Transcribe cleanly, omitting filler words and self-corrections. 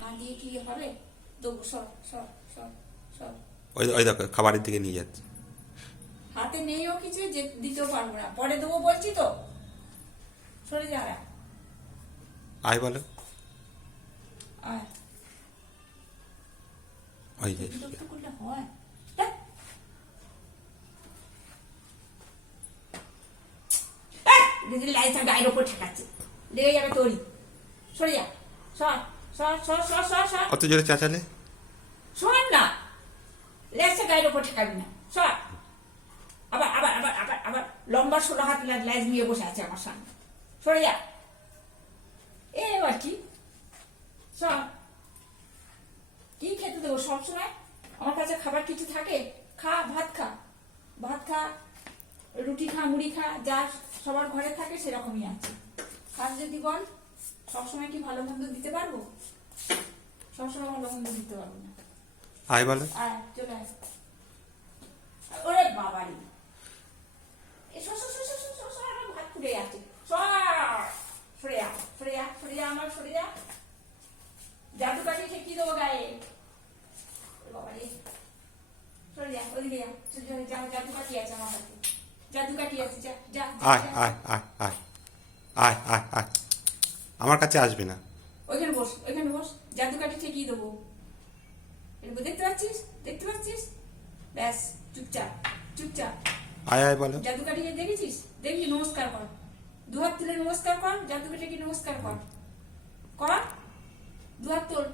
না দিয়ে কি হবে? দেবো, সর সর সর সর। ওই ওই দেখো খাবারের দিকে নিয়ে যাচ্ছে। হাতে নেইও কিছু, যে দিতেও পারবো না, পরে দেবো বলছি তো। সরে যা। আয় বলো। আয়। ওই যে বিরক্ত করলে হয়? ধ্যাৎ। দিদি লাইটটা গায়ের ওপর ঠেকাচ্ছে, লেগে যাবে তোরই। সরে যা, সর সর সর সর সর সর। অত জোরে চাচালে। শোন না, লেজটা গায়ের ওপর ঠেকাবি না, সর। আবার আবার আবার আবার আবার লম্বা 16 হাত লেজ নিয়ে বসে আছে আমার সামনে। সরে যা। এবার কি? সর। কি খেতে দেবো সবসময়? আমার কাছে খাবার কিছু থাকে? খা, ভাত খা, ভাত খা, রুটি খা, মুড়ি খা, যা সবার ঘরে থাকে সেরকমই আছে। খাস যদি বল। সবসময় কি ভালো মন্দ দিতে পারবো? সবসময় ভালো মন্দ দিতে পারবো না। আয় বলো। আয়, চলে আয়। ওরে বাবারি, সর সর সর সর সর সর, আমার ভাত পুড়ে যাচ্ছে। সর, সরে যা, সরে যা, সরে যা, আমার সরে যা। জাদু কাঠি ঠেকিয়ে দেবো গায়ে। বাবারে, সরে যা, ওদিকে যা, যা, জাদু কাঠি আছে আমার হাতে, জাদু কাঠি আছে, যা যা। আয় আয় আয় আয় আয় আয় আয়। আমার কাছে আসবে না। ওইখানে বস, ওইখানে বস, জাদু কাঠি ঠেকিয়ে দেবো। দেখতে পাচ্ছিস, দেখতে পাচ্ছিস? ব্যাস, চুপচাপ চুপচাপ। আয় আয় বলো। জাদু কাঠি দেখেছিস? দেখি, নমস্কার কর, দুহাত তুলে নমস্কার কর, জাদু কাঠিকে নমস্কার কর, কর, দুহাত তোল।